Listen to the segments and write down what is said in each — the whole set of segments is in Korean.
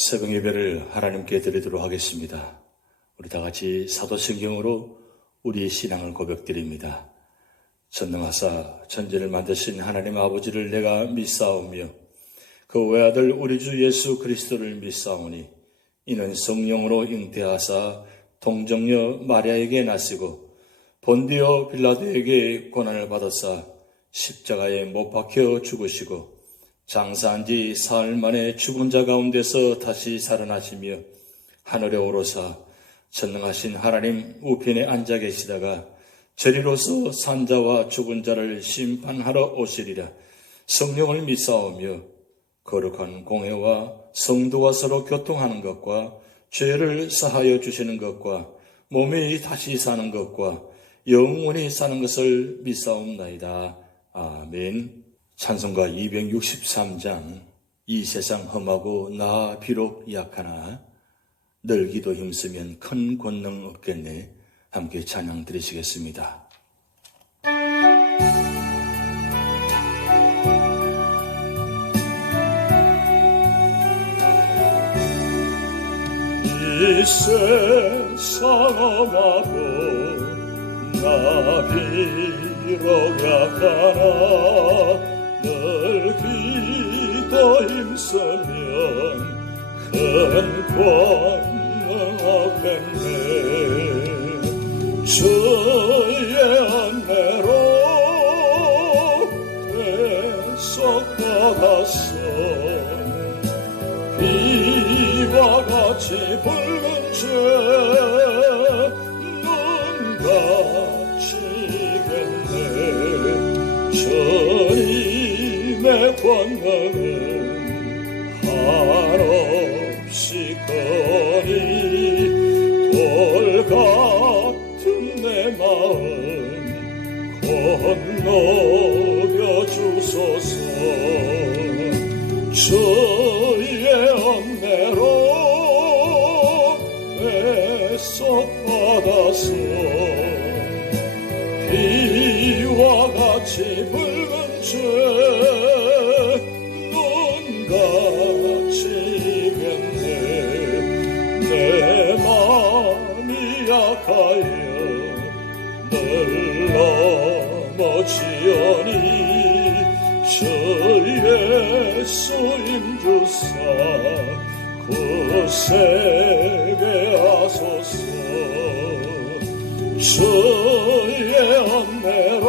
새벽 예배를 하나님께 드리도록 하겠습니다. 우리 다 같이 사도성경으로 우리의 신앙을 고백드립니다. 전능하사 천지를 만드신 하나님 아버지를 내가 믿사오며 그 외아들 우리 주 예수 그리스도를 믿사오니 이는 성령으로 잉태하사 동정녀 마리아에게 나시고 본디오 빌라도에게 고난을 받았사 십자가에 못 박혀 죽으시고 장사한 지 사흘 만에 죽은 자 가운데서 다시 살아나시며 하늘에 오르사 전능하신 하나님 우편에 앉아 계시다가 저리로서 산자와 죽은 자를 심판하러 오시리라. 성령을 믿사오며 거룩한 공회와 성도와 서로 교통하는 것과 죄를 사하여 주시는 것과 몸이 다시 사는 것과 영원히 사는 것을 믿사옵나이다. 아멘. 찬송가 263장. 이 세상 험하고 나 비록 약하나 늘 기도 힘쓰면 큰 권능 없겠네. 함께 찬양 드리시겠습니다. 이 세상 험하고 나 비록 약하나 늘 기도 힘쓰면 큰 권능 얻겠네. 주의 은혜로 대속받았어. 비와 같이 붉은 죄 눈같이겠네. 주님의 권능은 한없이 크니 돌 같은 내 마음 건너겨 주소서. 주의 은혜로 대속받아서 비와 같이 붉은 죄 눈같이겠네. 내 맘이 약하여 늘 넘어지오니 주 예수 힘주사 굳세게 하소서. 주의 은혜로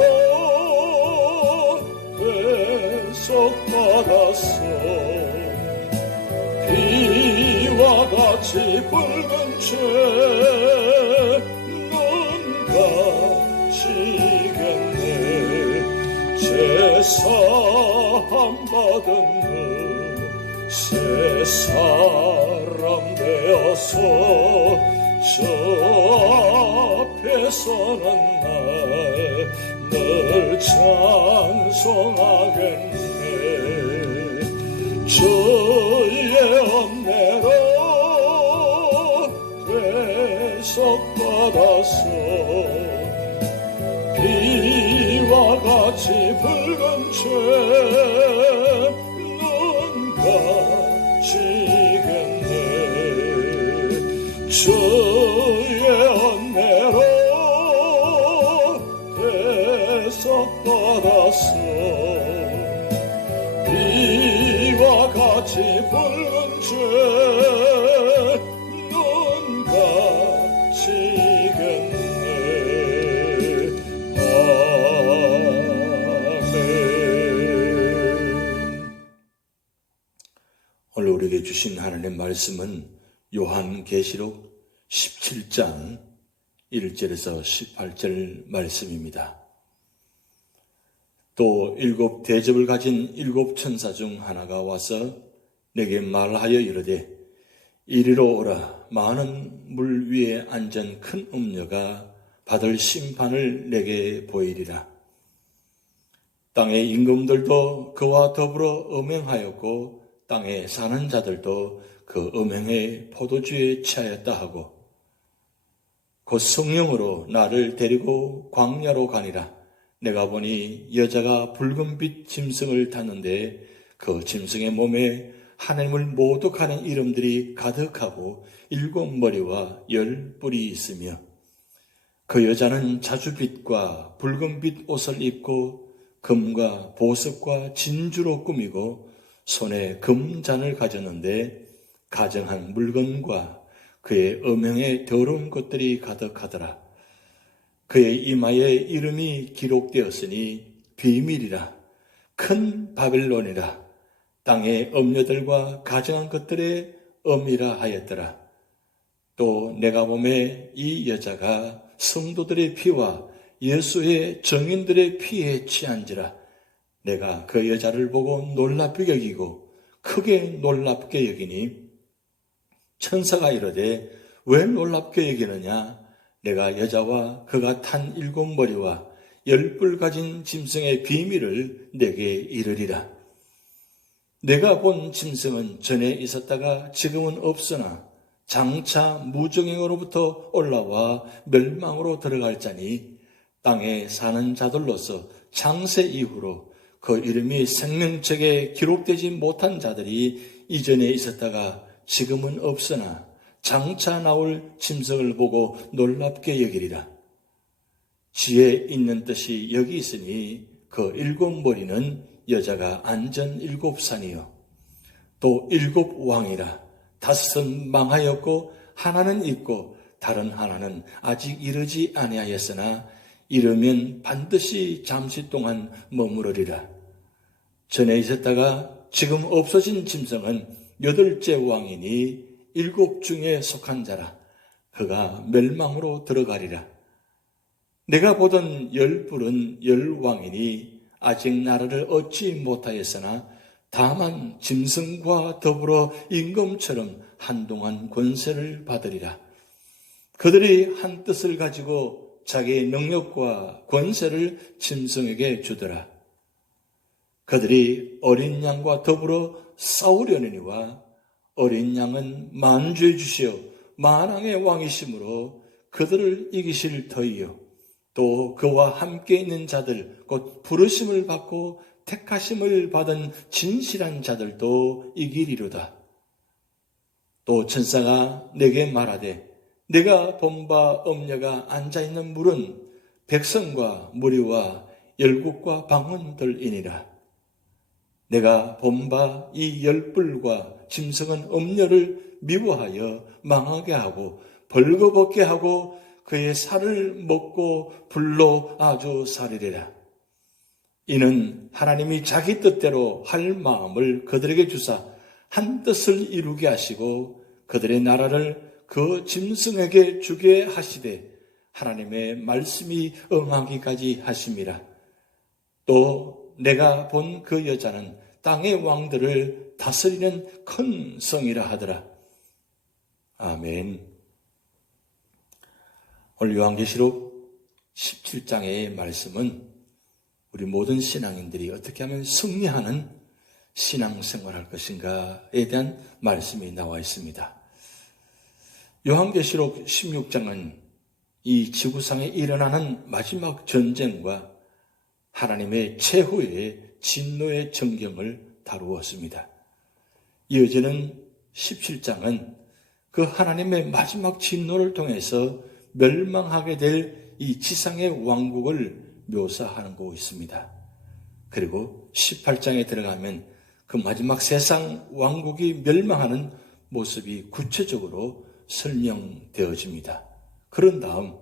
대속받았어. 비와 같이 붉은 죄 눈같이겠네. 제사함 받은 새 사람 되어서 저 앞에 서는 날 늘 찬송하겠네. 주의 은혜로 대속받았어. 비와 같이 붉은 죄 눈같이겠네. 주의 은혜로 대속받았어. 비와 같이 붉은 죄 눈같이겠네. 오늘 우리에게 주신 하나님의 말씀은 요한계시록 17장 1절에서 18절 말씀입니다. 또 7 대접을 가진 7 천사 중 하나가 와서 내게 말하여 이르되 이리로 오라. 많은 물 위에 앉은 큰 음녀가 받을 심판을 내게 보이리라. 땅의 임금들도 그와 더불어 음행하였고 땅에 사는 자들도 그 음행의 포도주에 취하였다 하고 곧 성령으로 나를 데리고 광야로 가니라. 내가 보니 여자가 붉은빛 짐승을 탔는데 그 짐승의 몸에 하나님을 모독하는 이름들이 가득하고 7머리와 10뿔이 있으며 그 여자는 자주빛과 붉은빛 옷을 입고 금과 보석과 진주로 꾸미고 손에 금잔을 가졌는데 가정한 물건과 그의 음행의 더러운 것들이 가득하더라. 그의 이마에 이름이 기록되었으니 비밀이라, 큰 바빌론이라, 땅의 음녀들과 가정한 것들의 음이라 하였더라. 또 내가 보매 이 여자가 성도들의 피와 예수의 증인들의 피에 취한지라. 내가 그 여자를 보고 놀랍게 여기고 크게 놀랍게 여기니 천사가 이르되 왜 놀랍게 여기느냐? 내가 여자와 그가 탄 7머리와 10뿔 가진 짐승의 비밀을 내게 이르리라. 내가 본 짐승은 전에 있었다가 지금은 없으나 장차 무정행으로부터 올라와 멸망으로 들어갈 자니 땅에 사는 자들로서 창세 이후로 그 이름이 생명책에 기록되지 못한 자들이 이전에 있었다가 지금은 없으나 장차 나올 짐승을 보고 놀랍게 여기리라. 지혜 있는 뜻이 여기 있으니 그 7머리는 여자가 앉은 7산이요 또 7왕이라. 5은 망하였고 하나는 있고 다른 하나는 아직 이르지 아니하였으나 이르면 반드시 잠시 동안 머무르리라. 전에 있었다가 지금 없어진 짐승은 8째 왕이니 7 중에 속한 자라. 그가 멸망으로 들어가리라. 내가 보던 10뿔은 10왕이니 아직 나라를 얻지 못하였으나 다만 짐승과 더불어 임금처럼 한동안 권세를 받으리라. 그들이 한 뜻을 가지고 자기의 능력과 권세를 짐승에게 주더라. 그들이 어린 양과 더불어 싸우려느니와 어린 양은 만주의 주시오 만왕의 왕이시므로 그들을 이기실 터이요 또 그와 함께 있는 자들 곧 부르심을 받고 택하심을 받은 진실한 자들도 이기리로다. 또 천사가 내게 말하되 내가 본 바 음녀가 앉아있는 물은 백성과 무리와 열국과 방언들이니라. 내가 본 바 이 10뿔과 짐승은 음녀를 미워하여 망하게 하고 벌거벗게 하고 그의 살을 먹고 불로 아주 살이리라. 이는 하나님이 자기 뜻대로 할 마음을 그들에게 주사 한 뜻을 이루게 하시고 그들의 나라를 그 짐승에게 주게 하시되 하나님의 말씀이 응하기까지 하심이라. 또 내가 본 그 여자는 땅의 왕들을 다스리는 큰 성이라 하더라. 아멘. 오늘 요한계시록 17장의 말씀은 우리 모든 신앙인들이 어떻게 하면 승리하는 신앙생활을 할 것인가에 대한 말씀이 나와 있습니다. 요한계시록 16장은 이 지구상에 일어나는 마지막 전쟁과 하나님의 최후의 진노의 전경을 다루었습니다. 이어지는 17장은 그 하나님의 마지막 진노를 통해서 멸망하게 될 이 지상의 왕국을 묘사하는 거 있습니다. 그리고 18장에 들어가면 그 마지막 세상 왕국이 멸망하는 모습이 구체적으로 설명되어집니다. 그런 다음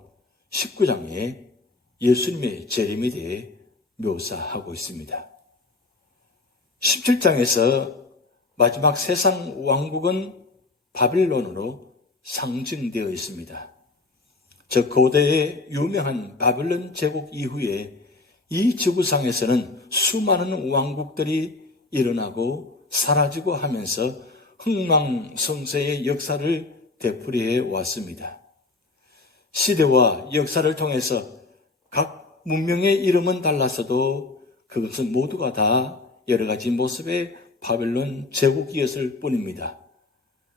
19장에 예수님의 재림에 대해 묘사하고 있습니다. 17장에서 마지막 세상 왕국은 바빌론으로 상징되어 있습니다. 저 고대의 유명한 바빌론 제국 이후에 이 지구상에서는 수많은 왕국들이 일어나고 사라지고 하면서 흥망성쇠의 역사를 되풀이해 왔습니다. 시대와 역사를 통해서 각 문명의 이름은 달랐어도 그것은 모두가 다 여러 가지 모습의 바벨론 제국이었을 뿐입니다.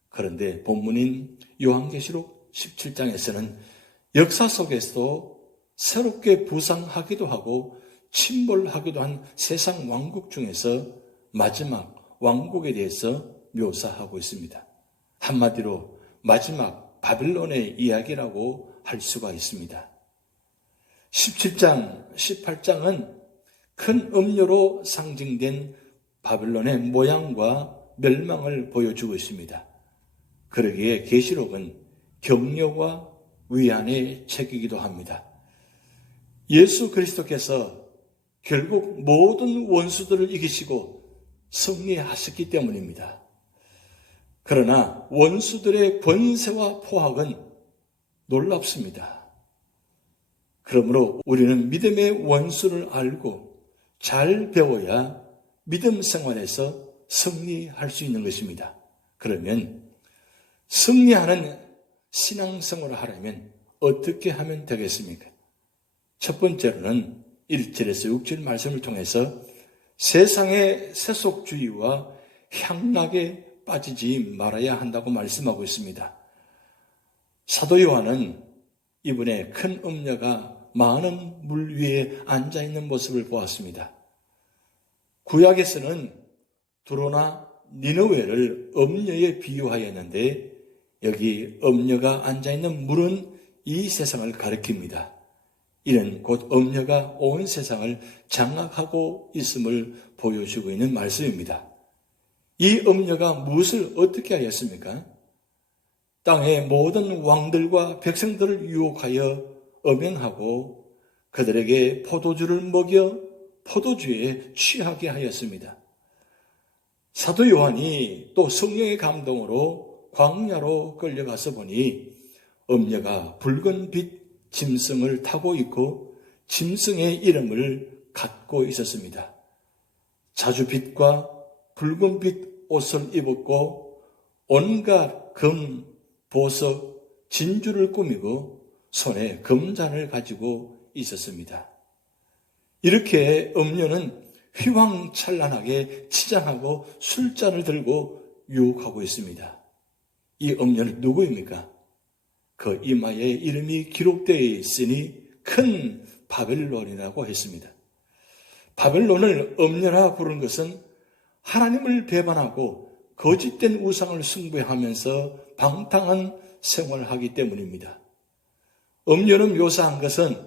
그런데 본문인 요한계시록 17장에서는 역사 속에서도 새롭게 부상하기도 하고 침몰하기도 한 세상 왕국 중에서 마지막 왕국에 대해서 묘사하고 있습니다. 한마디로 마지막 바벨론의 이야기라고 할 수가 있습니다. 17장, 18장은 큰 음료로 상징된 바벨론의 모양과 멸망을 보여주고 있습니다. 그러기에 계시록은 격려와 위안의 책이기도 합니다. 예수 그리스도께서 결국 모든 원수들을 이기시고 승리하셨기 때문입니다. 그러나 원수들의 권세와 포악은 놀랍습니다. 그러므로 우리는 믿음의 원수를 알고 잘 배워야 믿음 생활에서 승리할 수 있는 것입니다. 그러면 승리하는 신앙생활을 하려면 어떻게 하면 되겠습니까? 첫 번째로는 1절에서 6절 말씀을 통해서 세상의 세속주의와 향락에 빠지지 말아야 한다고 말씀하고 있습니다. 사도 요한은 이번에 큰 음녀가 많은 물 위에 앉아있는 모습을 보았습니다. 구약에서는 두로나 니느웨를 음녀에 비유하였는데 여기 음녀가 앉아있는 물은 이 세상을 가리킵니다. 이는 곧 음녀가 온 세상을 장악하고 있음을 보여주고 있는 말씀입니다. 이 음녀가 무엇을 어떻게 하였습니까? 땅의 모든 왕들과 백성들을 유혹하여 음행하고 그들에게 포도주를 먹여 포도주에 취하게 하였습니다. 사도 요한이 또 성령의 감동으로 광야로 끌려가서 보니 음녀가 붉은 빛 짐승을 타고 있고 짐승의 이름을 갖고 있었습니다. 자주빛과 붉은빛 옷을 입었고 온갖 금, 보석, 진주를 꾸미고 손에 금잔을 가지고 있었습니다. 이렇게 음녀는 휘황찬란하게 치장하고 술잔을 들고 유혹하고 있습니다. 이 음녀는 누구입니까? 그 이마에 이름이 기록되어 있으니 큰 바벨론이라고 했습니다. 바벨론을 음녀라 부른 것은 하나님을 배반하고 거짓된 우상을 숭배하면서 방탕한 생활을 하기 때문입니다. 음녀는 묘사한 것은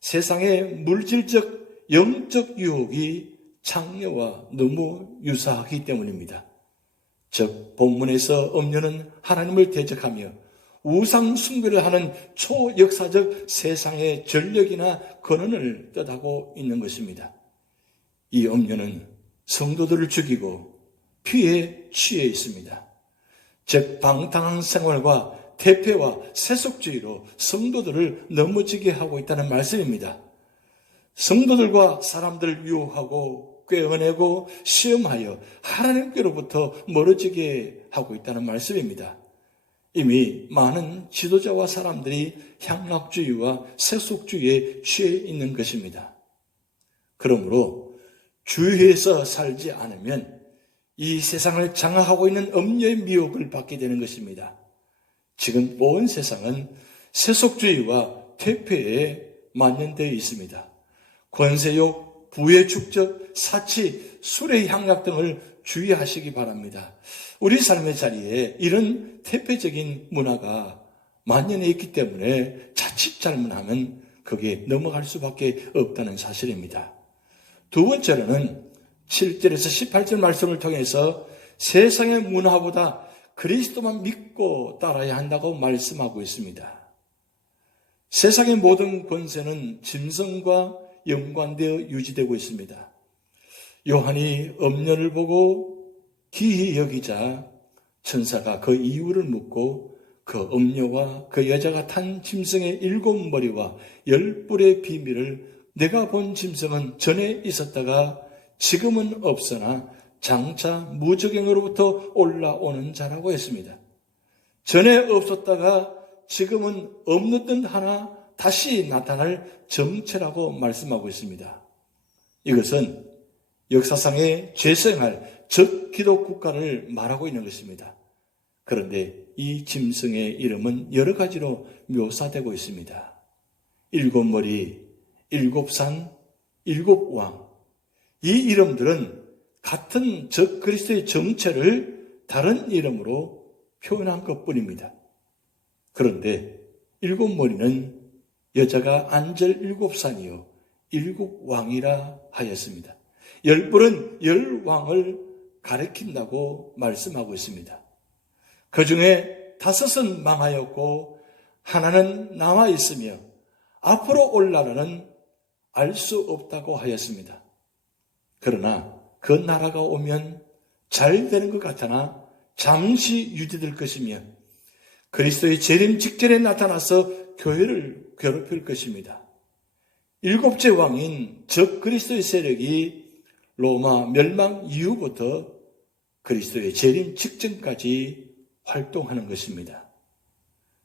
세상의 물질적, 영적 유혹이 창녀와 너무 유사하기 때문입니다. 즉 본문에서 음녀는 하나님을 대적하며 우상 숭배를 하는 초역사적 세상의 전력이나 근원을 뜻하고 있는 것입니다. 이 음녀는 성도들을 죽이고 피에 취해 있습니다. 즉 방탕한 생활과 대패와 세속주의로 성도들을 넘어지게 하고 있다는 말씀입니다. 성도들과 사람들을 유혹하고 꿰어내고 시험하여 하나님께로부터 멀어지게 하고 있다는 말씀입니다. 이미 많은 지도자와 사람들이 향락주의와 세속주의에 취해 있는 것입니다. 그러므로 주의해서 살지 않으면 이 세상을 장악하고 있는 음녀의 미혹을 받게 되는 것입니다. 지금 온 세상은 세속주의와 퇴폐에 만연되어 있습니다. 권세욕, 부의 축적, 사치, 술의 향락 등을 주의하시기 바랍니다. 우리 삶의 자리에 이런 퇴폐적인 문화가 만연해 있기 때문에 자칫 잘못하면 거기에 넘어갈 수밖에 없다는 사실입니다. 두 번째로는 7절에서 18절 말씀을 통해서 세상의 문화보다 그리스도만 믿고 따라야 한다고 말씀하고 있습니다. 세상의 모든 권세는 짐승과 연관되어 유지되고 있습니다. 요한이 음녀를 보고 기이 여기자 천사가 그 이유를 묻고 그 음녀와 그 여자가 탄 짐승의 7머리와 10뿔의 비밀을 내가 본 짐승은 전에 있었다가 지금은 없으나 장차 무적행으로부터 올라오는 자라고 했습니다. 전에 없었다가 지금은 없는 듯 하나 다시 나타날 정체라고 말씀하고 있습니다. 이것은 역사상의 죄생할 적기독 국가를 말하고 있는 것입니다. 그런데 이 짐승의 이름은 여러 가지로 묘사되고 있습니다. 7머리, 7산, 7왕. 이 이름들은 같은 적그리스도의 정체를 다른 이름으로 표현한 것뿐입니다. 그런데 일곱 머리는 여자가 안절 일곱 산이요 일곱 왕이라 하였습니다. 열불은 열 왕을 가리킨다고 말씀하고 있습니다. 그 중에 다섯은 망하였고 하나는 남아 있으며 앞으로 올 나라는 알 수 없다고 하였습니다. 그러나 그 나라가 오면 잘 되는 것 같으나 잠시 유지될 것이며 그리스도의 재림 직전에 나타나서 교회를 괴롭힐 것입니다. 일곱째 왕인 적 그리스도의 세력이 로마 멸망 이후부터 그리스도의 재림 직전까지 활동하는 것입니다.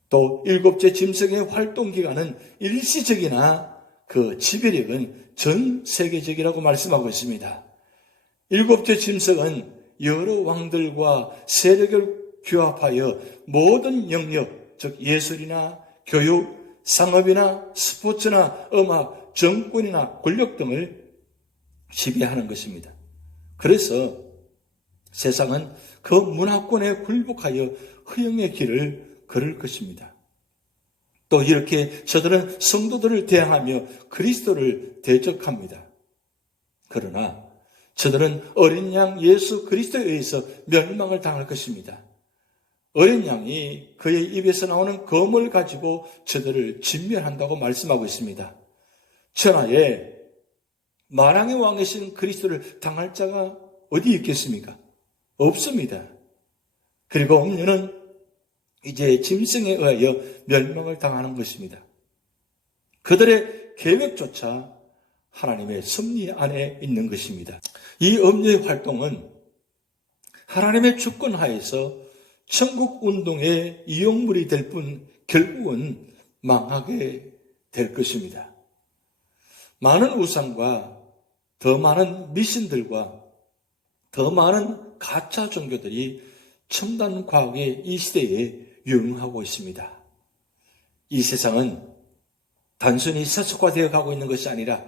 또 일곱째 짐승의 활동 기간은 일시적이나 그 지배력은 전 세계적이라고 말씀하고 있습니다. 일곱째 짐승은 여러 왕들과 세력을 규합하여 모든 영역, 즉 예술이나 교육, 상업이나 스포츠나 음악, 정권이나 권력 등을 지배하는 것입니다. 그래서 세상은 그 문화권에 굴복하여 허영의 길을 걸을 것입니다. 또 이렇게 저들은 성도들을 대항하며 그리스도를 대적합니다. 그러나 저들은 어린 양 예수 그리스도에 의해서 멸망을 당할 것입니다. 어린 양이 그의 입에서 나오는 검을 가지고 저들을 진멸한다고 말씀하고 있습니다. 천하에 만왕의 왕이신 그리스도를 당할 자가 어디 있겠습니까? 없습니다. 그리고 음료는 이제 짐승에 의하여 멸망을 당하는 것입니다. 그들의 계획조차 하나님의 섭리 안에 있는 것입니다. 이 음료의 활동은 하나님의 주권 하에서 천국 운동의 이용물이 될 뿐 결국은 망하게 될 것입니다. 많은 우상과 더 많은 미신들과 더 많은 가짜 종교들이 첨단 과학의 이 시대에 유행하고 있습니다. 이 세상은 단순히 세속화되어 가고 있는 것이 아니라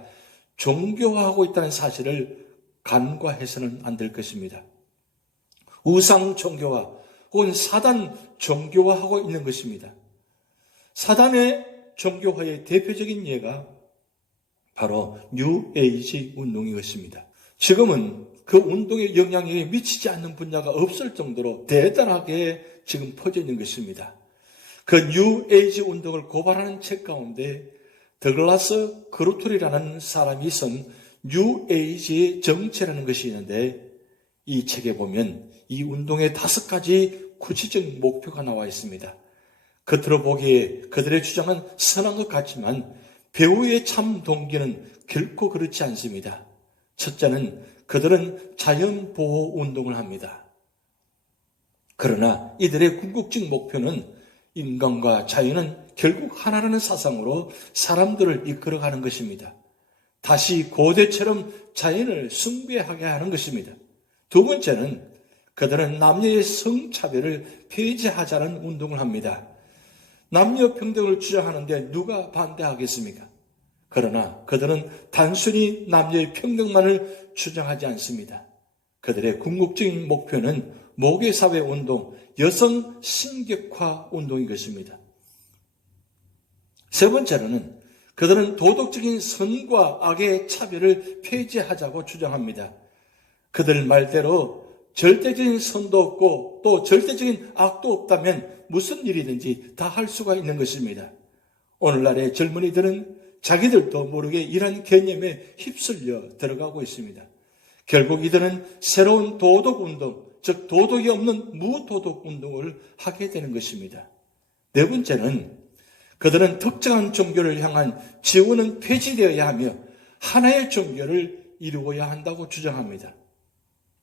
종교화하고 있다는 사실을 간과해서는 안 될 것입니다. 우상 종교화 혹은 사단 종교화하고 있는 것입니다. 사단의 종교화의 대표적인 예가 바로 뉴 에이지 운동인 것입니다. 지금은 그 운동의 영향력에 미치지 않는 분야가 없을 정도로 대단하게 지금 퍼져 있는 것입니다. 그 뉴 에이지 운동을 고발하는 책 가운데 더글라스 그루톨이라는 사람이 쓴 뉴 에이지의 정체라는 것이 있는데 이 책에 보면 이 운동의 5가지 구체적 목표가 나와 있습니다. 겉으로 보기에 그들의 주장은 선한 것 같지만 배후의 참 동기는 결코 그렇지 않습니다. 첫째는 그들은 자연보호 운동을 합니다. 그러나 이들의 궁극적 목표는 인간과 자연은 결국 하나라는 사상으로 사람들을 이끌어가는 것입니다. 다시 고대처럼 자연을 숭배하게 하는 것입니다. 두 번째는 그들은 남녀의 성차별을 폐지하자는 운동을 합니다. 남녀 평등을 주장하는데 누가 반대하겠습니까? 그러나 그들은 단순히 남녀의 평등만을 주장하지 않습니다. 그들의 궁극적인 목표는 모계사회 운동, 여성 신격화 운동인 것입니다. 세 번째로는 그들은 도덕적인 선과 악의 차별을 폐지하자고 주장합니다. 그들 말대로 절대적인 선도 없고 또 절대적인 악도 없다면 무슨 일이든지 다 할 수가 있는 것입니다. 오늘날의 젊은이들은 자기들도 모르게 이런 개념에 휩쓸려 들어가고 있습니다. 결국 이들은 새로운 도덕운동, 즉 도덕이 없는 무도덕운동을 하게 되는 것입니다. 네 번째는 그들은 특정한 종교를 향한 지원은 폐지되어야 하며 하나의 종교를 이루어야 한다고 주장합니다.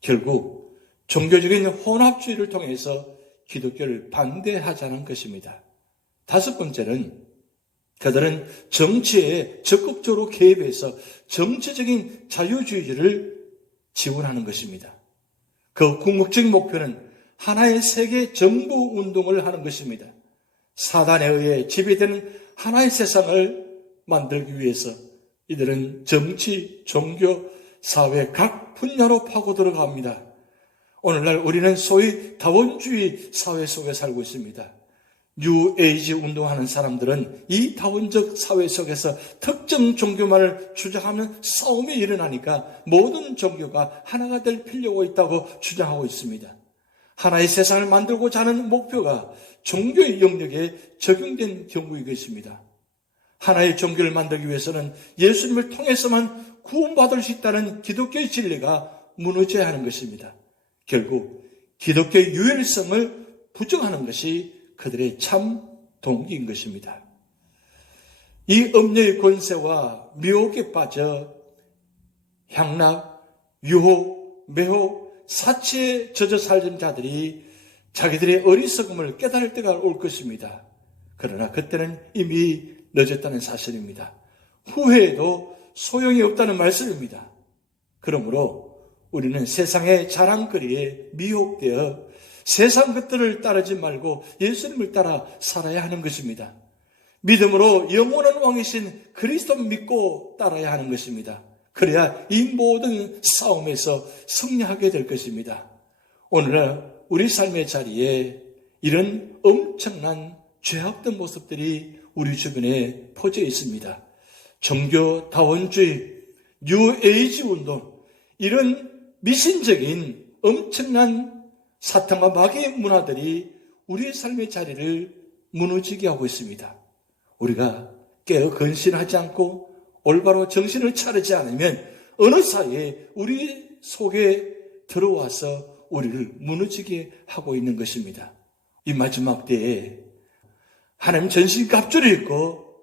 결국 종교적인 혼합주의를 통해서 기독교를 반대하자는 것입니다. 다섯 번째는 그들은 정치에 적극적으로 개입해서 정치적인 자유주의를 지원하는 것입니다. 그 궁극적인 목표는 하나의 세계 정부 운동을 하는 것입니다. 사단에 의해 지배되는 하나의 세상을 만들기 위해서 이들은 정치, 종교, 사회 각 분야로 파고 들어갑니다. 오늘날 우리는 소위 다원주의 사회 속에 살고 있습니다. 뉴에이지 운동하는 사람들은 이 다원적 사회 속에서 특정 종교만을 주장하는 싸움이 일어나니까 모든 종교가 하나가 될 필요가 있다고 주장하고 있습니다. 하나의 세상을 만들고자 하는 목표가 종교의 영역에 적용된 경우인 것입니다. 하나의 종교를 만들기 위해서는 예수님을 통해서만 구원받을 수 있다는 기독교의 진리가 무너져야 하는 것입니다. 결국 기독교의 유일성을 부정하는 것이 그들의 참 동기인 것입니다. 이 음녀의 권세와 미혹에 빠져 향락, 유혹, 매혹, 사치에 젖어 살던 자들이 자기들의 어리석음을 깨달을 때가 올 것입니다. 그러나 그때는 이미 늦었다는 사실입니다. 후회해도 소용이 없다는 말씀입니다. 그러므로 우리는 세상의 자랑거리에 미혹되어 세상 것들을 따르지 말고 예수님을 따라 살아야 하는 것입니다. 믿음으로 영원한 왕이신 그리스도 믿고 따라야 하는 것입니다. 그래야 이 모든 싸움에서 승리하게 될 것입니다. 오늘 우리 삶의 자리에 이런 엄청난 죄악된 모습들이 우리 주변에 퍼져 있습니다. 종교 다원주의, 뉴에이지 운동, 이런 미신적인 엄청난 사탄과 마귀의 문화들이 우리의 삶의 자리를 무너지게 하고 있습니다. 우리가 깨어 근신하지 않고 올바로 정신을 차리지 않으면 어느 사이에 우리 속에 들어와서 우리를 무너지게 하고 있는 것입니다. 이 마지막 때에 하나님 전신갑주를 입고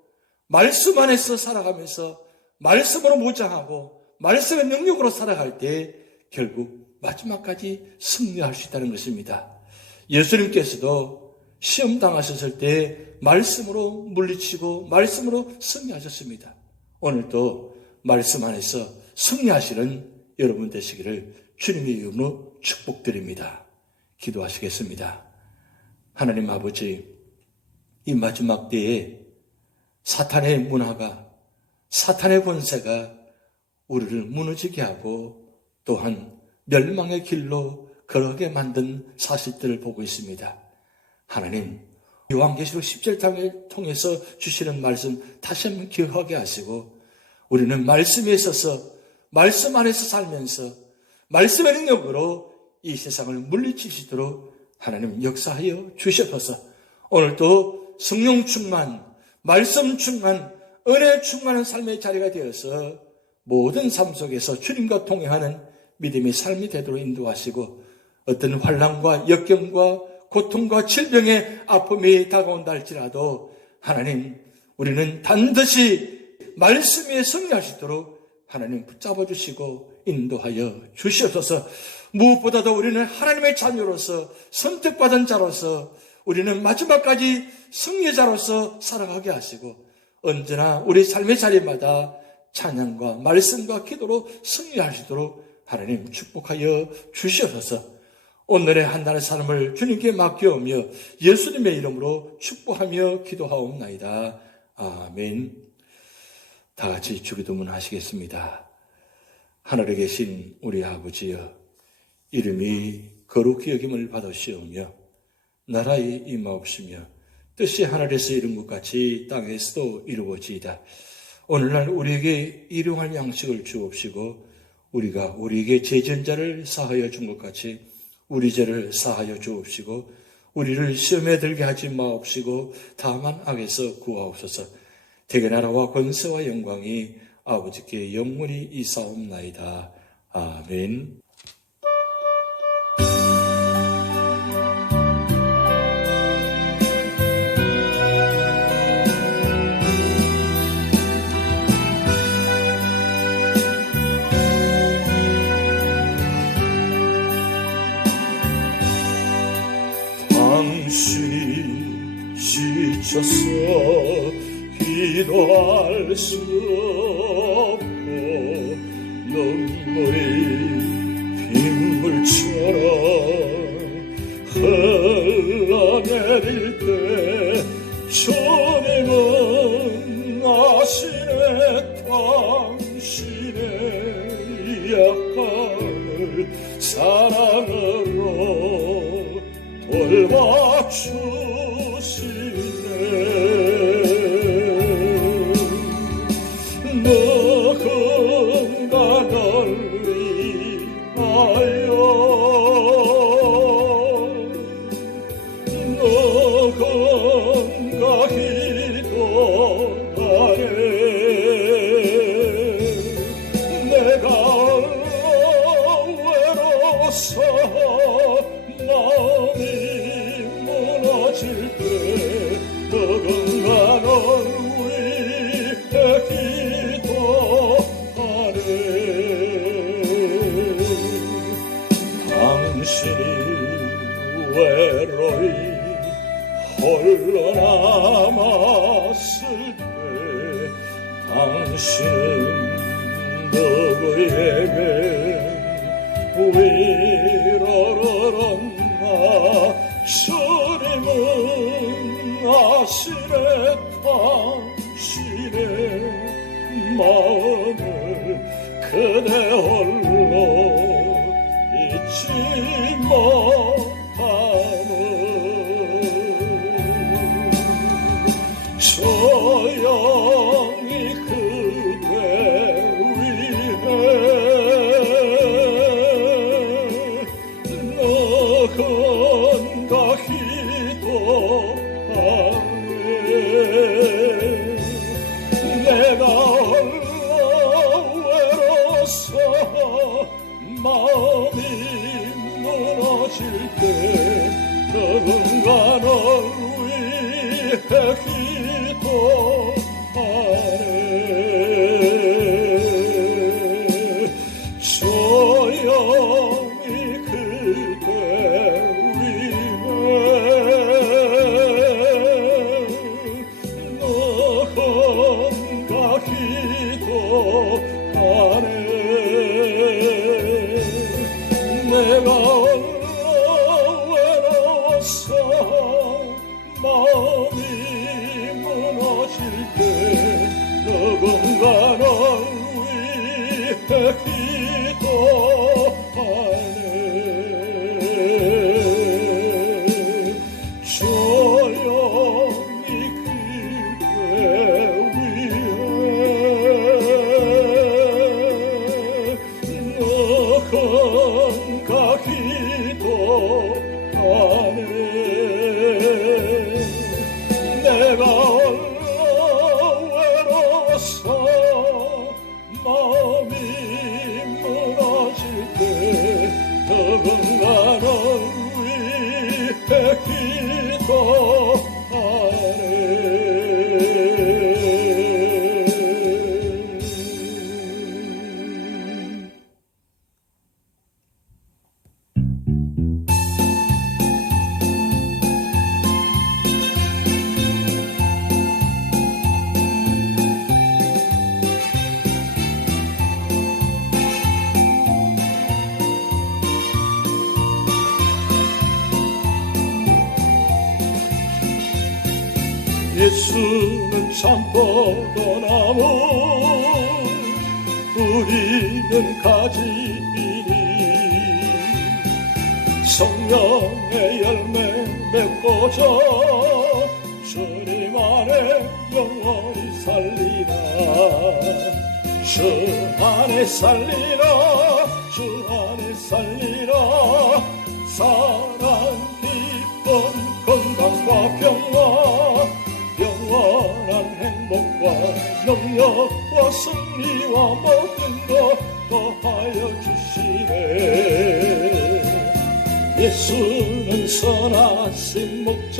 말씀 안에서 살아가면서 말씀으로 무장하고 말씀의 능력으로 살아갈 때 결국 마지막까지 승리할 수 있다는 것입니다. 예수님께서도 시험 당하셨을 때 말씀으로 물리치고 말씀으로 승리하셨습니다. 오늘도 말씀 안에서 승리하시는 여러분 되시기를 주님의 이름으로 축복드립니다. 기도하시겠습니다. 하나님 아버지, 이 마지막 때에 사탄의 문화가, 사탄의 권세가 우리를 무너지게 하고 또한 멸망의 길로 걸어가게 만든 사실들을 보고 있습니다. 하나님, 요한계시록 17장을 통해서 주시는 말씀 다시 한번 기억하게 하시고 우리는 말씀에 있어서 말씀 안에서 살면서 말씀의 능력으로 이 세상을 물리치시도록 하나님 역사하여 주시옵소서. 오늘도 성령 충만, 말씀 충만, 은혜 충만한 삶의 자리가 되어서 모든 삶 속에서 주님과 동행하는 믿음의 삶이 되도록 인도하시고 어떤 환난과 역경과 고통과 질병의 아픔이 다가온다 할지라도 하나님, 우리는 반드시 말씀 위에 승리하시도록 하나님 붙잡아 주시고 인도하여 주시옵소서. 무엇보다도 우리는 하나님의 자녀로서 선택받은 자로서 우리는 마지막까지 승리자로서 살아가게 하시고 언제나 우리 삶의 자리마다 찬양과 말씀과 기도로 승리하시도록 하나님 축복하여 주시옵소서. 오늘의 한 달의 삶을 주님께 맡겨오며 예수님의 이름으로 축복하며 기도하옵나이다. 아멘. 다 같이 주기도문 하시겠습니다. 하늘에 계신 우리 아버지여, 이름이 거룩히 여김을 받으시오며 나라의 임하옵시며 뜻이 하늘에서 이룬 것 같이 땅에서도 이루어지이다. 오늘날 우리에게 일용할 양식을 주옵시고 우리가 우리에게 죄전자를 사하여 준 것 같이 우리 죄를 사하여 주옵시고 우리를 시험에 들게 하지 마옵시고 다만 악에서 구하옵소서. 대개 나라와 권세와 영광이 아버지께 영원히 이사옵나이다. 아멘. 당신이 지쳐서 기도할 수 없고 눈물이 빗물처럼 흘러내릴 때 주님은 아시네. 당신의 약함을 사랑을 돌봐주시네. 누군가 널 위하여 누군가 기도하네. 내가 외로워서 마음이 무너질 때 누군가 널 위해 기도하네. 당신이 외로이 홀로 남았을 때 당신은 누구에게 위로를 얻나. 주님은 아시네. 당신의 마음을 그대 홀로 잊지 못함을. 조용히 그대 위해 누군가 기도하네. 내가 외로워서 마음이 무너질 때 누군가 널 위해 기도하네. 조용히 그대 위해 누군가 기도하네. 내가 외로워서 마음이 무너질 때 누군가 널 위해 기도하네. 조용히 그대 위해 누군가 기도하네. 내가 외로워서 마음이 무너질 때 누군가 널 위해 기도하네. 예수는 참포도나무, 우리는 가지이니 성령의 열매 맺고자 주님 안에 영원히 살리라. 주 안에 살리라. 주 안에 살리라. 사랑 기쁨 건강과 평화 영원한 행복과 능력과 승리와 모든 것 더하여 주시네. 예수는 선하신 목자,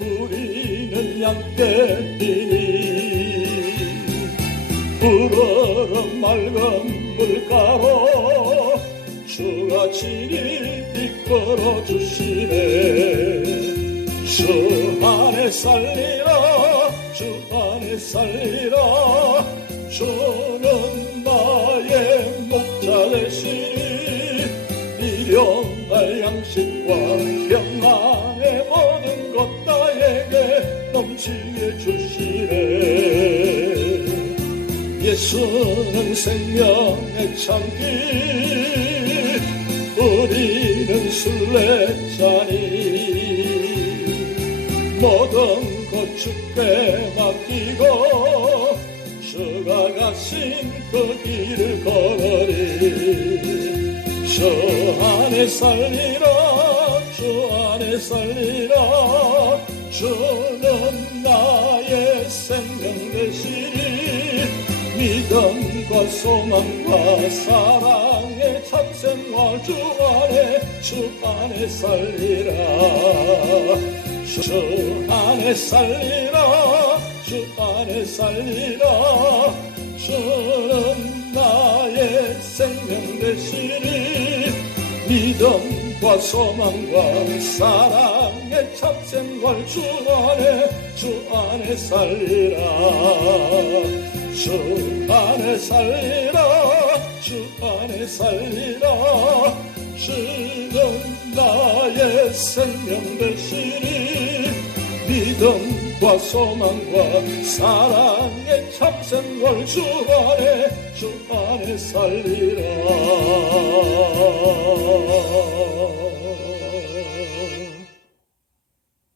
우리는 양떼이니 푸르른 맑은 물가로 주가 친히 이끌어 주시네. 주 안에 살리라. 주 안에 살리라. 주는 나의 목자 되시니 미련과 양식과 평안의 모든 것 나에게 넘치게 주시네. 예수는 생명의 창기, 우리는 술래자니 모든 것 주께 맡기고 주가 가신 그 길을 걸으리 주 안에 살리라 주 안에 살리라 주는 나의 생명 되시니 믿음과 소망과 사랑의 참생활 주 안에 살리라 주 안에 살리라 주 안에 살리라 주는 나의 생명 되시니 믿음과 소망과 사랑의 참생활 주 안에 살리라 주 안에 살리라 주 안에 살리라 주는 나의 생명 되시니 믿음과 소망과 사랑의 참생활 주 안에 살리라